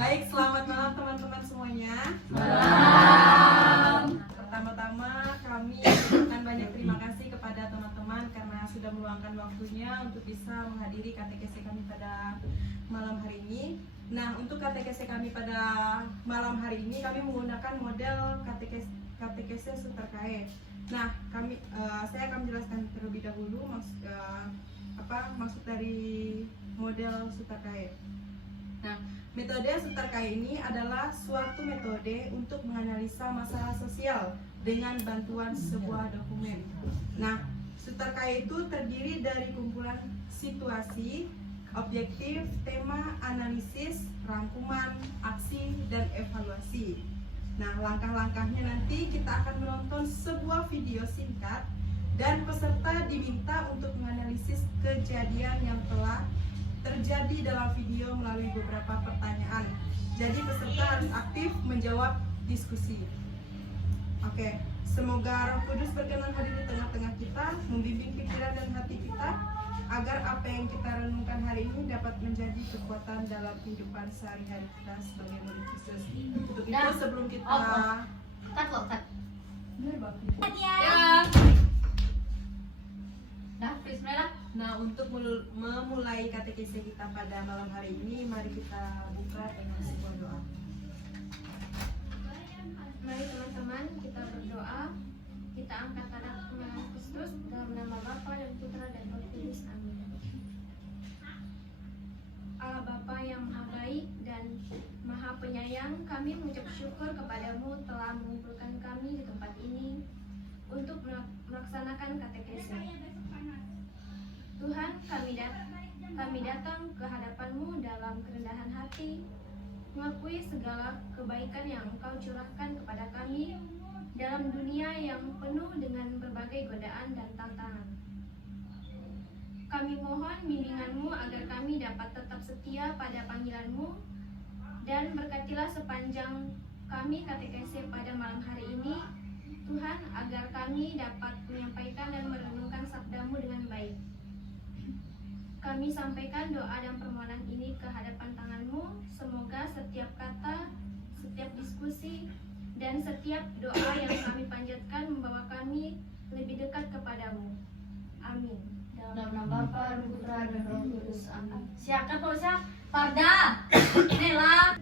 Baik, selamat malam teman-teman semuanya. Malam. Pertama-tama kami mengucapkan banyak terima kasih kepada teman-teman karena sudah meluangkan waktunya untuk bisa menghadiri KTKC kami pada malam hari ini. Nah, untuk KTKC kami pada malam hari ini kami menggunakan model KTKC Sutarkae. Nah, saya akan menjelaskan terlebih dahulu maksud dari model Sutarkae. Nah, metode Sutarkae ini adalah suatu metode untuk menganalisa masalah sosial dengan bantuan sebuah dokumen. Nah, Sutarkae itu terdiri dari kumpulan situasi, objektif, tema, analisis, rangkuman, aksi, dan evaluasi. Nah, langkah-langkahnya nanti kita akan menonton sebuah video singkat dan peserta diminta untuk menganalisis kejadian yang telah terjadi dalam video melalui beberapa pertanyaan. Jadi peserta harus aktif menjawab diskusi. Oke, semoga Roh Kudus berkenan hadir di tengah-tengah kita, membimbing pikiran dan hati kita, agar apa yang kita renungkan hari ini dapat menjadi kekuatan dalam kehidupan sehari-hari kita sebagai murid Kristus. Untuk itu sebelum kita Nah, untuk memulai katekese kita pada malam hari ini, mari kita buka dengan sebuah doa. Mari teman-teman kita berdoa. Kita angkat tangan Tuhan Kristus dalam nama Bapa dan Putra dan Roh Kudus. Amin. Allah Bapa yang Maha Baik dan Maha Penyayang, kami mengucap syukur kepadamu telah mengumpulkan kami di tempat ini untuk melaksanakan katekese. Tuhan, kami datang ke hadapan-Mu dalam kerendahan hati, mengakui segala kebaikan yang Engkau curahkan kepada kami dalam dunia yang penuh dengan berbagai godaan dan tantangan. Kami mohon bimbingan-Mu agar kami dapat tetap setia pada panggilan-Mu, dan berkatilah sepanjang kami katekese pada malam hari ini, Tuhan, agar kami dapat menyampaikan dan merenungkan sabda-Mu dengan baik. Kami sampaikan doa dan permohonan ini ke hadapan tangan-Mu. Semoga setiap kata, setiap diskusi, dan setiap doa yang kami panjatkan membawa kami lebih dekat kepadamu. Amin. Dalam nama Bapa, Putra, dan Roh Kudus. Amin. Siapkan Polsya, Farda, Nela.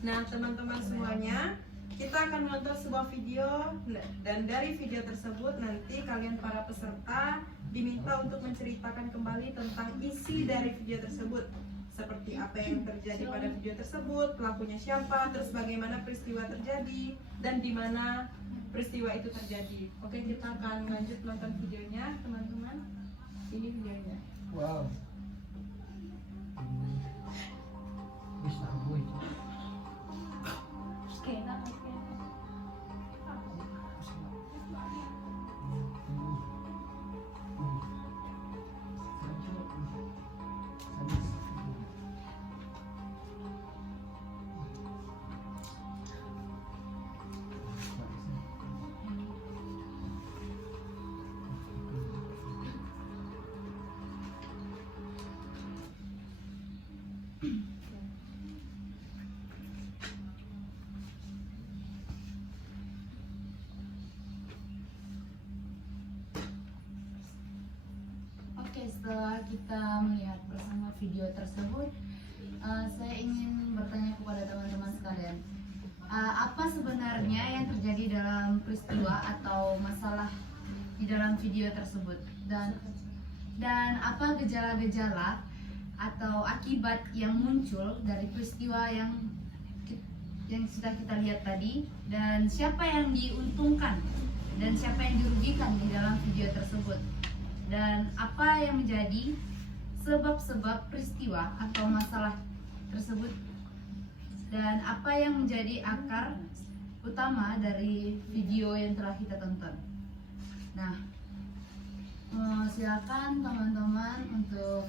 Nah, teman-teman semuanya, kita akan menonton sebuah video, dan dari video tersebut nanti kalian para peserta diminta untuk menceritakan kembali tentang isi dari video tersebut, seperti apa yang terjadi pada video tersebut, pelakunya siapa, terus bagaimana peristiwa terjadi, dan di mana peristiwa itu terjadi. Oke, kita akan lanjut nonton videonya, teman-teman. Ini videonya. Wow. Bisa gue. Setelah kita melihat bersama video tersebut, saya ingin bertanya kepada teman-teman sekalian, apa sebenarnya yang terjadi dalam peristiwa atau masalah di dalam video tersebut, dan apa gejala-gejala atau akibat yang muncul dari peristiwa yang sudah kita lihat tadi, dan siapa yang diuntungkan dan siapa yang dirugikan di dalam video tersebut, dan apa yang menjadi sebab-sebab peristiwa atau masalah tersebut, dan apa yang menjadi akar utama dari video yang telah kita tonton. Nah, silakan teman-teman untuk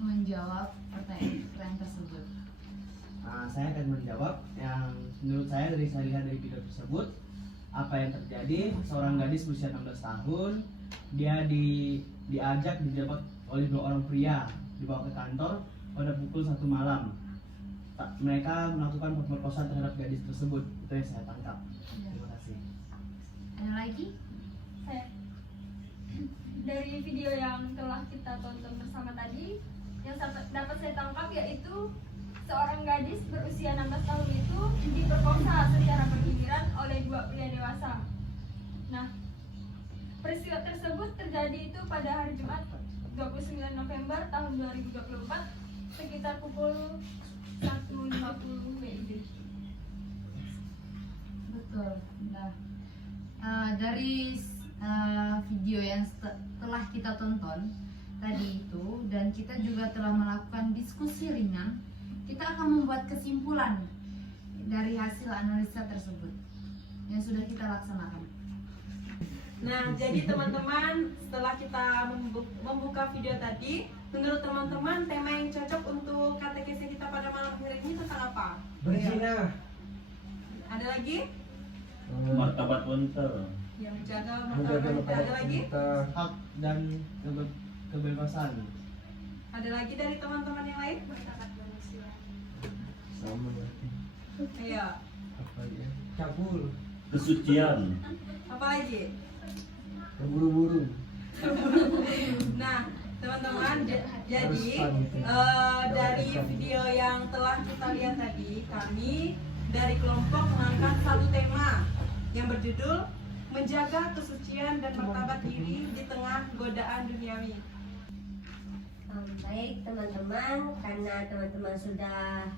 menjawab pertanyaan tersebut. Saya akan menjawab yang menurut saya dari saya lihat dari video tersebut. Apa yang terjadi, seorang gadis berusia 16 tahun, dia diajak dijabat oleh dua orang pria, dibawa ke kantor pada pukul 1 malam. mereka melakukan pemerkosaan terhadap gadis tersebut. Itu yang saya tangkap. Ya. Terima kasih. Ada lagi? Saya dari video yang telah kita tonton bersama tadi, yang dapat saya tangkap yaitu seorang gadis berusia 16 tahun itu diperkosa secara bergiliran oleh 2 pria dewasa. Nah, peristiwa tersebut terjadi itu pada hari Jumat 29 November tahun 2024 sekitar pukul 1.50 WIB. Betul. Nah, dari video yang telah kita tonton tadi itu, dan kita juga telah melakukan diskusi ringan, kita akan membuat kesimpulan dari hasil analisa tersebut yang sudah kita laksanakan. Nah, jadi teman-teman, setelah kita membuka video tadi, menurut teman-teman tema yang cocok untuk katekesi kita pada malam hari ini tentang apa? Berzina. Ada lagi? Martabat wanita. Yang menjaga Menjaga martabat wanita. Ada lagi? kita. Hak dan kebebasan. Ada lagi dari teman-teman yang lain? Sama berarti. Ayo, Apa ya? Cabul. Kesucian. apa lagi? Terburu-buru. Nah, teman-teman, jadi Harus dari video yang telah kita lihat tadi, kami dari kelompok mengangkat satu tema yang berjudul menjaga kesucian dan martabat diri di tengah godaan duniawi. Baik teman-teman, karena teman-teman sudah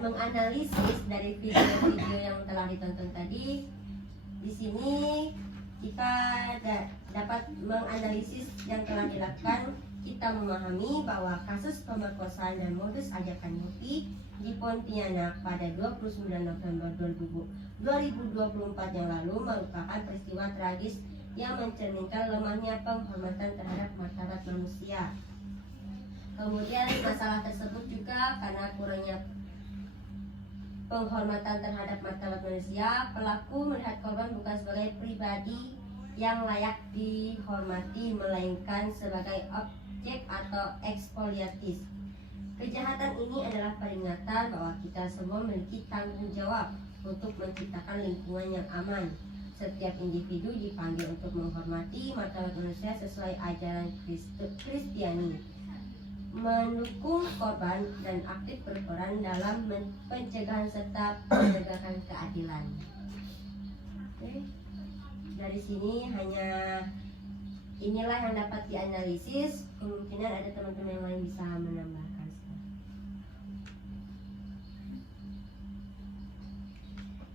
menganalisis dari video-video yang telah ditonton tadi, di sini kita dapat menganalisis yang telah dilakukan. Kita memahami bahwa kasus pemerkosaan dan modus ajakan Yofi di Pontianak pada 29 November 2024 yang lalu merupakan peristiwa tragis yang mencerminkan lemahnya penghormatan terhadap martabat manusia. Kemudian masalah tersebut juga karena kurangnya penghormatan terhadap martabat manusia, pelaku melihat korban bukan sebagai pribadi yang layak dihormati, melainkan sebagai objek atau ekspoliatis. Kejahatan ini adalah peringatan bahwa kita semua memiliki tanggung jawab untuk menciptakan lingkungan yang aman. Setiap individu dipanggil untuk menghormati martabat manusia sesuai ajaran Kristiani, mendukung korban dan aktif berperan dalam pencegahan serta menegakkan keadilan. Oke. Dari sini hanya inilah yang dapat dianalisis. Kemungkinan ada teman-teman yang lain bisa menambahkan.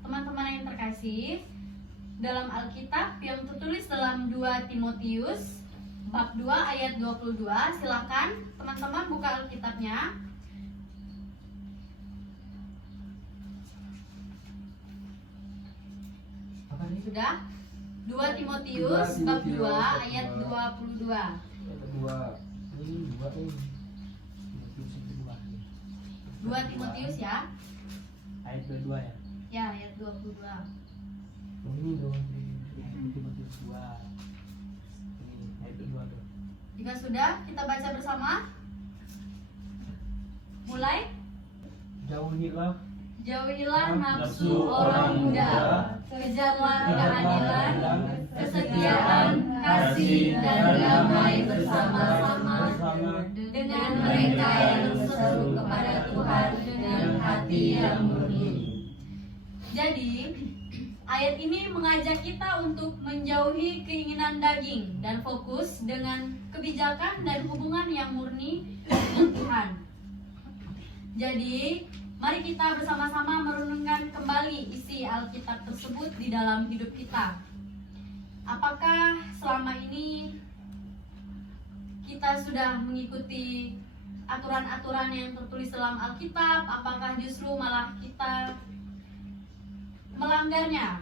Teman-teman yang terkasih, dalam Alkitab yang tertulis dalam 2 Timotius bab 2 ayat 22, silakan teman-teman buka Alkitabnya. Apa nih? Sudah? 2 Timotius bab 2 ayat 22. Kedua. Ini dua nih. 2 Timotius ya. Ayat 22 ya. Ya, ayat 22. Oh, ini dong. Ini Timotius 2. Ini ayat 22 tuh. Jika sudah, kita baca bersama. Mulai. Jauhilah nafsu orang muda, kejarlah keadilan, kesetiaan, kasih, dan damai bersama-sama dengan mereka yang seru kepada Tuhan dengan hati yang murni. Jadi, ayat ini mengajak kita untuk menjauhi keinginan daging dan fokus dengan kebijakan dan hubungan yang murni dengan Tuhan. Jadi, mari kita bersama-sama merenungkan kembali isi Alkitab tersebut di dalam hidup kita. Apakah selama ini kita sudah mengikuti aturan-aturan yang tertulis dalam Alkitab? Apakah justru malah kita melanggarnya?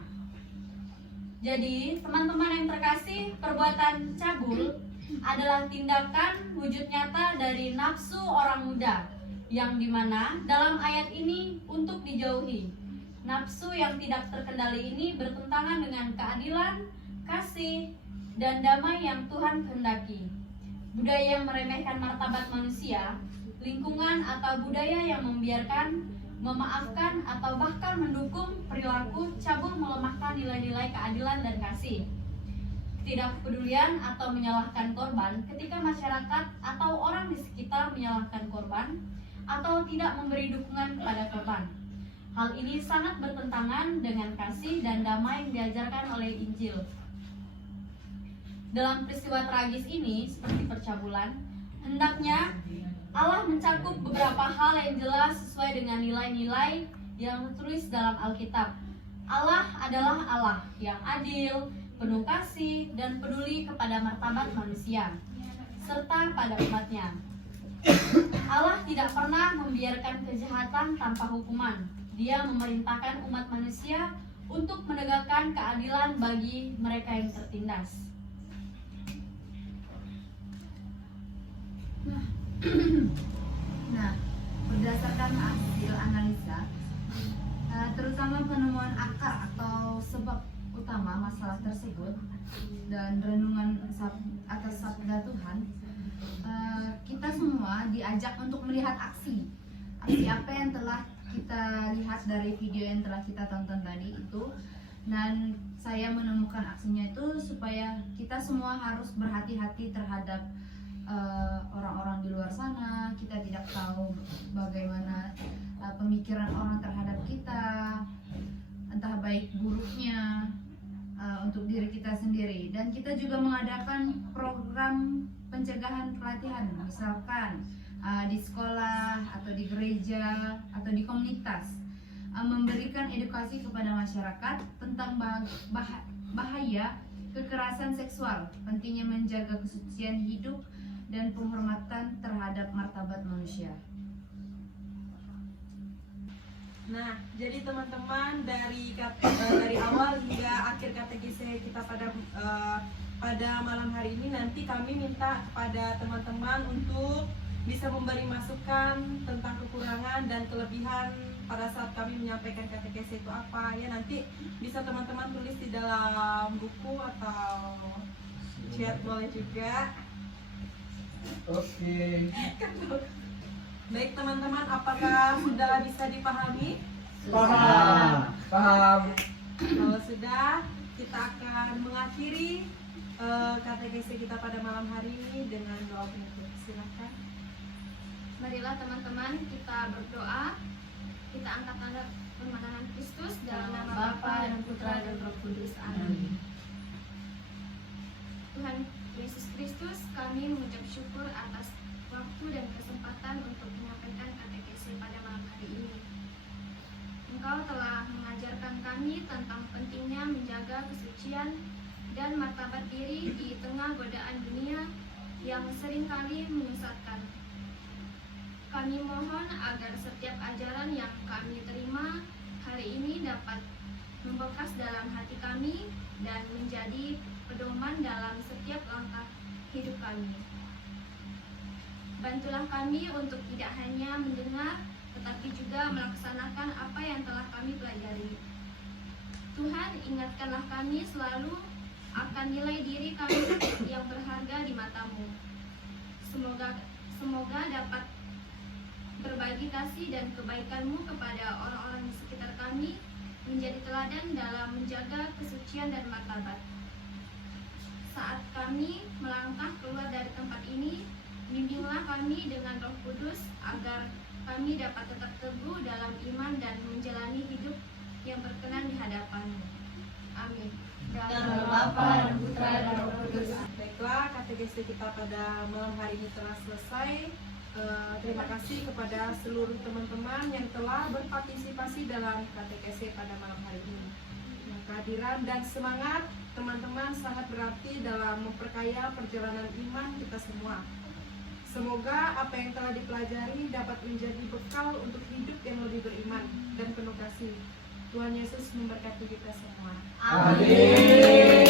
Jadi, teman-teman yang terkasih, perbuatan cabul adalah tindakan wujud nyata dari nafsu orang muda, yang dimana dalam ayat ini untuk dijauhi. Nafsu yang tidak terkendali ini bertentangan dengan keadilan, kasih, dan damai yang Tuhan kehendaki. budaya yang meremehkan martabat manusia, lingkungan atau budaya yang membiarkan, memaafkan, atau bahkan mendukung perilaku cabul melemahkan nilai-nilai keadilan dan kasih. Ketidakpedulian atau menyalahkan korban ketika masyarakat atau orang di sekitar menyalahkan korban atau tidak memberi dukungan kepada korban. Hal ini sangat bertentangan dengan kasih dan damai yang diajarkan oleh Injil. Dalam peristiwa tragis ini, seperti percabulan, hendaknya Allah mencakup beberapa hal yang jelas sesuai dengan nilai-nilai yang tertulis dalam Alkitab. Allah adalah Allah yang adil, penuh kasih, dan peduli kepada martabat manusia, serta pada umatnya. Allah tidak pernah membiarkan kejahatan tanpa hukuman. Dia memerintahkan umat manusia untuk menegakkan keadilan bagi mereka yang tertindas. Nah, berdasarkan hasil analisa, terutama penemuan akar atau sebab utama masalah tersebut dan renungan atas sabda Tuhan, kita semua diajak untuk melihat aksi apa yang telah kita lihat dari video yang telah kita tonton tadi itu. Dan saya menemukan aksinya itu supaya kita semua harus berhati-hati terhadap orang-orang di luar sana. Kita tidak tahu bagaimana pemikiran orang terhadap kita, entah baik buruknya untuk diri kita sendiri. Dan kita juga mengadakan program pencegahan pelatihan, misalkan di sekolah atau di gereja atau di komunitas, memberikan edukasi kepada masyarakat tentang bahaya kekerasan seksual, pentingnya menjaga kesucian hidup dan penghormatan terhadap martabat manusia. Nah, jadi teman-teman dari awal hingga akhir katekese kita pada malam hari ini, nanti kami minta kepada teman-teman untuk bisa memberi masukan tentang kekurangan dan kelebihan pada saat kami menyampaikan katekese itu apa ya. Nanti bisa teman-teman tulis di dalam buku atau chat boleh juga. Oke. Baik teman-teman, apakah sudah bisa dipahami? Paham. Kalau sudah, kita akan mengakhiri katekese kita pada malam hari ini dengan doa penutup. Silakan. Marilah teman-teman kita berdoa. Kita angkat tanda permakanan Kristus dalam nama Bapa dan Putra dan Roh Kudus. Amin. Tuhan Yesus Kristus, kami mengucap syukur atas waktu dan kesempatan untuk menyampaikan katekese pada malam hari ini. Engkau telah mengajarkan kami tentang pentingnya menjaga kesucian dan martabat diri di tengah godaan dunia yang seringkali menyesatkan. Kami mohon agar setiap ajaran yang kami terima hari ini dapat membekas dalam hati kami dan menjadi pedoman dalam setiap langkah hidup kami. Bantulah kami untuk tidak hanya mendengar, tetapi juga melaksanakan apa yang telah kami pelajari. Tuhan, ingatkanlah kami selalu akan nilai diri kami yang berharga di mata-Mu. Semoga dapat berbagi kasih dan kebaikan-Mu kepada orang-orang di sekitar kami, menjadi teladan dalam menjaga kesucian dan martabat. Saat kami melangkah keluar dari tempat ini, bimbinglah kami dengan Roh Kudus agar kami dapat tetap teguh dalam iman dan menjalani hidup yang berkenan di hadapan-Mu. Amin. Dalam nama Bapa dan Putra dan Roh Kudus. Baiklah, katekese kita pada malam hari ini telah selesai. Terima kasih kepada seluruh teman-teman yang telah berpartisipasi dalam katekese pada malam hari ini. Kehadiran dan semangat teman-teman sangat berarti dalam memperkaya perjalanan iman kita semua. Semoga apa yang telah dipelajari dapat menjadi bekal untuk hidup yang lebih beriman dan penuh kasih. Tuhan Yesus memberkati kita semua. Amin.